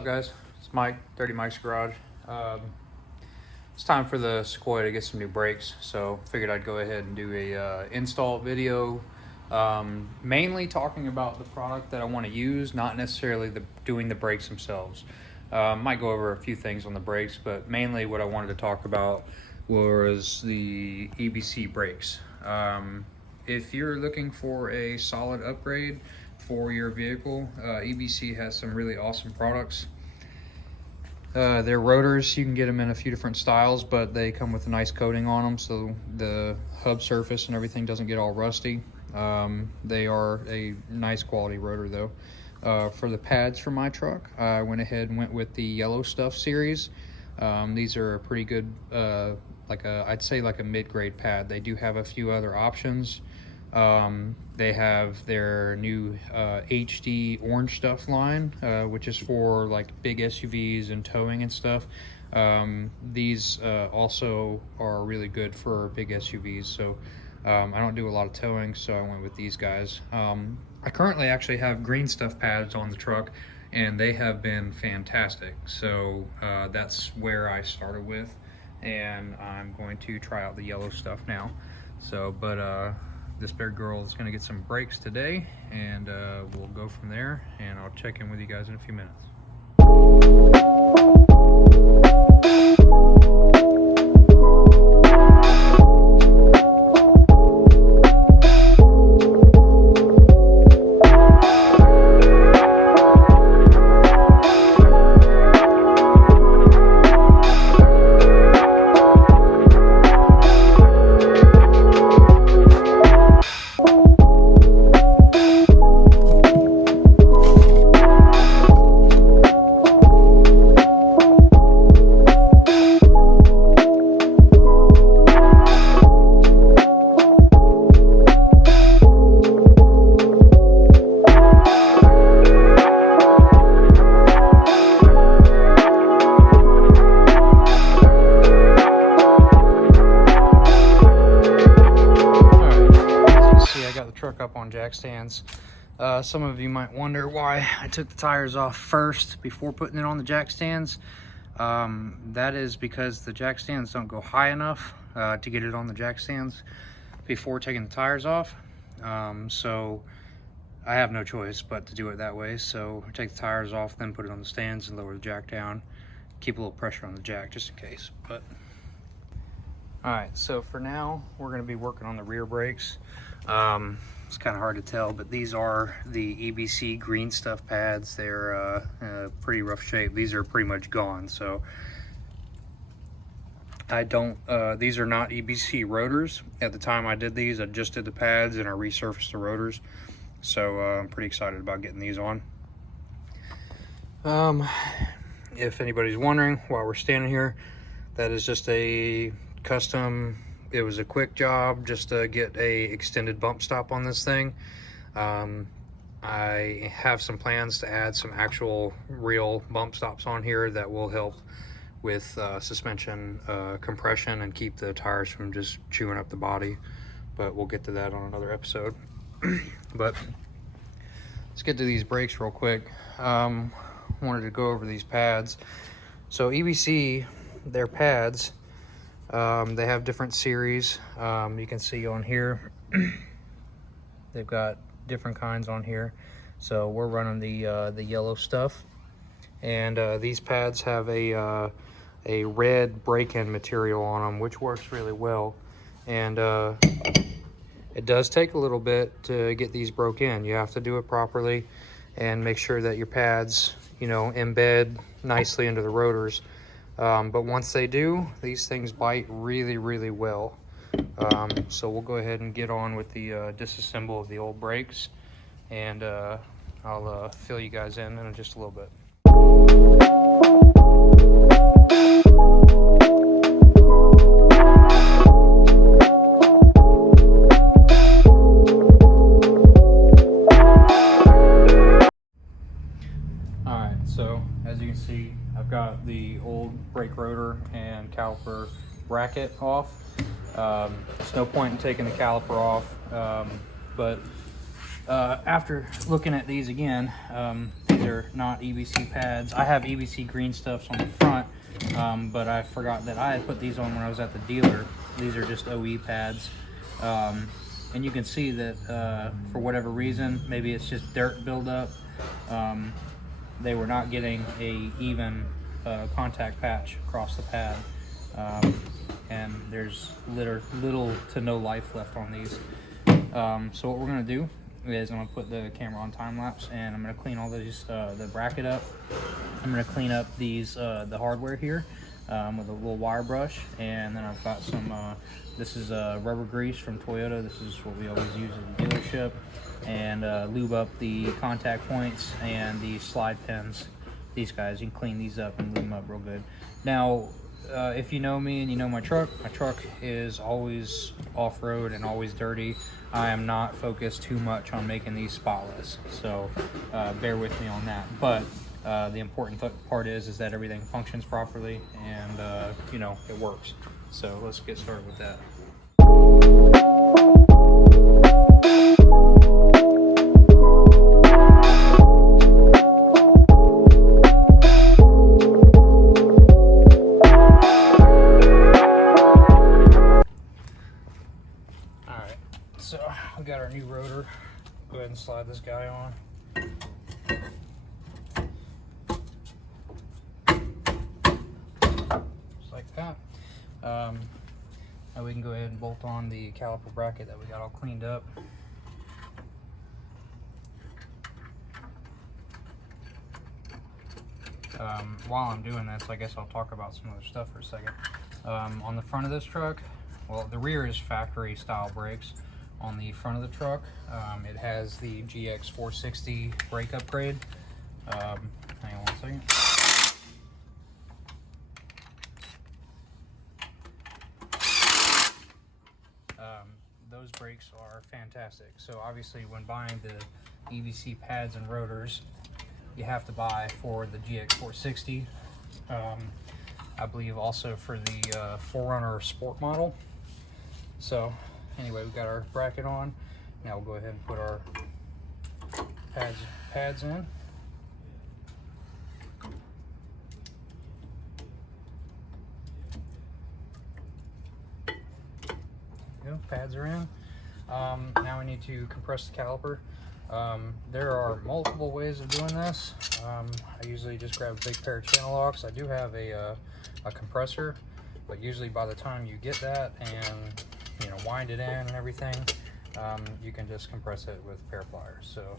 up, guys? It's Mike, 30 Mike's Garage. It's time for the Sequoia to get some new brakes, so figured I'd go ahead and do a install video, mainly talking about the product that I want to use, not necessarily doing the brakes themselves. Might go over a few things on the brakes, but mainly what I wanted to talk about was the EBC brakes. If you're looking for a solid upgrade for your vehicle, EBC has some really awesome products. Their rotors, you can get them in a few different styles, but they come with a nice coating on them so the hub surface and everything doesn't get all rusty. They are a nice quality rotor though. For the pads for my truck, I went ahead and went with the Yellow Stuff series. These are a pretty good, I'd say like a mid-grade pad. They do have a few other options. They have their new HD Orange Stuff line, which is for like big SUVs and towing and stuff. These also are really good for big SUVs, so I don't do a lot of towing, so I went with these guys. I currently actually have Green Stuff pads on the truck, and they have been fantastic, so that's where I started with, and I'm going to try out the Yellow Stuff now. So this big girl is going to get some brakes today, and we'll go from there, and I'll check in with you guys in a few minutes. Truck up on jack stands. Some of you might wonder why I took the tires off first before putting it on the jack stands. That is because the jack stands don't go high enough to get it on the jack stands before taking the tires off. So I have no choice but to do it that way. So I take the tires off, then put it on the stands and lower the jack down. Keep a little pressure on the jack just in case. But all right, so for now we're going to be working on the rear brakes. It's kind of hard to tell, but these are the EBC Green Stuff pads. They're pretty rough shape. These are pretty much gone, so I don't, these are not EBC rotors. At the time I did these, I just did the pads and I resurfaced the rotors, so I'm pretty excited about getting these on. If anybody's wondering why we're standing here, that is just a custom. It was a quick job just to get a extended bump stop on this thing. I have some plans to add some actual real bump stops on here that will help with suspension compression and keep the tires from just chewing up the body, but we'll get to that on another episode. But let's get to these brakes real quick. Wanted to go over these pads. So EBC, their pads, they have different series. You can see on here they've got different kinds on here, so we're running the Yellow Stuff, and these pads have a red break-in material on them, which works really well, and it does take a little bit to get these broke in. You have to do it properly and make sure that your pads, you know, embed nicely into the rotors. But once they do, these things bite really, really well. So we'll go ahead and get on with the disassemble of the old brakes, and I'll fill you guys in just a little bit. Alright, so as you can see, I've got the old brake rotor and caliper bracket off. There's no point in taking the caliper off, but after looking at these again, these are not EBC pads. I have EBC green stuffs on the front, but I forgot that I had put these on when I was at the dealer. These are just OE pads. And you can see that for whatever reason, maybe it's just dirt buildup, they were not getting a even contact patch across the pad. And there's little to no life left on these. So what we're gonna do is I'm gonna put the camera on time lapse, and I'm gonna clean all these, the bracket up. I'm gonna clean up these, the hardware here with a little wire brush, and then I've got some, this is rubber grease from Toyota. This is what we always use at the dealership, and lube up the contact points and the slide pins. These guys, you can clean these up and lube them up real good. Now, if you know me and you know my truck is always off-road and always dirty. I am not focused too much on making these spotless, so bear with me on that. But the important part is that everything functions properly, and you know, it works. So let's get started with that. So we got our new rotor. Go ahead and slide this guy on. Just like that. Now we can go ahead and bolt on the caliper bracket that we got all cleaned up. While I'm doing this, I guess I'll talk about some other stuff for a second. On the front of this truck, well, the rear is factory style brakes. On the front of the truck, it has the GX 460 brake upgrade. Hang on one second. Those brakes are fantastic. So obviously when buying the EBC pads and rotors, you have to buy for the GX 460. I believe also for the 4Runner Sport model. So anyway, we've got our bracket on. Now we'll go ahead and put our pads in. There we go, pads are in. Now we need to compress the caliper. There are multiple ways of doing this. I usually just grab a big pair of channel locks. I do have a compressor, but usually by the time you get that and you know, wind it in and everything, you can just compress it with a pair of pliers. So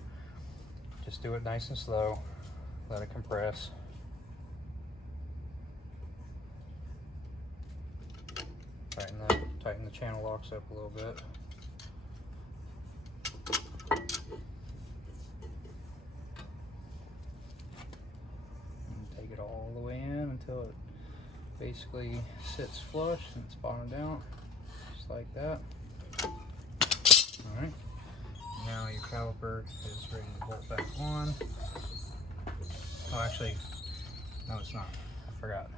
just do it nice and slow, let it compress. Tighten the channel locks up a little bit. And take it all the way in until it basically sits flush and it's bottomed out. Like that. Alright, now your caliper is ready to bolt back on. Oh, actually, no, it's not. I forgot.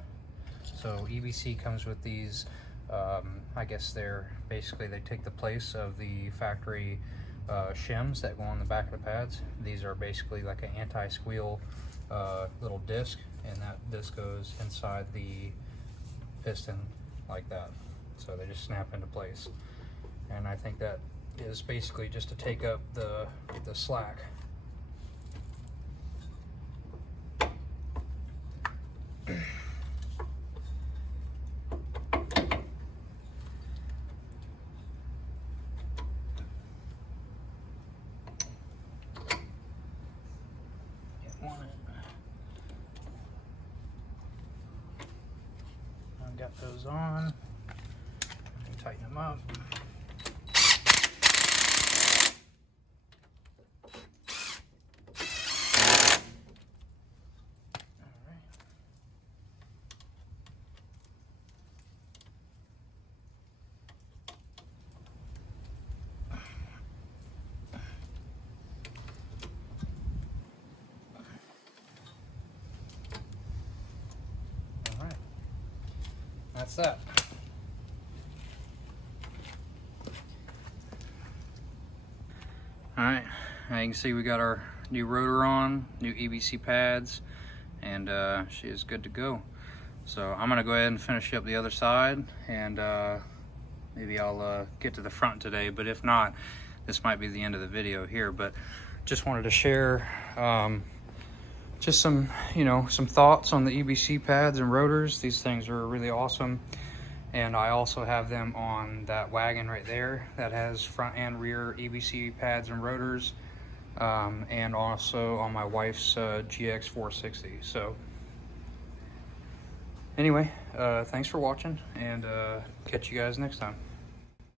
So EBC comes with these, I guess they're basically, they take the place of the factory shims that go on the back of the pads. These are basically like an anti-squeal little disc, and that disc goes inside the piston like that. So they just snap into place, and I think that is basically just to take up the slack. I've got those on. Tighten them up. All right. That's that. All right, now you can see we got our new rotor on, new EBC pads, and she is good to go. So I'm gonna go ahead and finish up the other side, and maybe I'll get to the front today, but if not, this might be the end of the video here. But just wanted to share just some, some thoughts on the EBC pads and rotors. These things are really awesome. And I also have them on that wagon right there that has front and rear EBC pads and rotors, and also on my wife's GX 460. So anyway, thanks for watching, and catch you guys next time.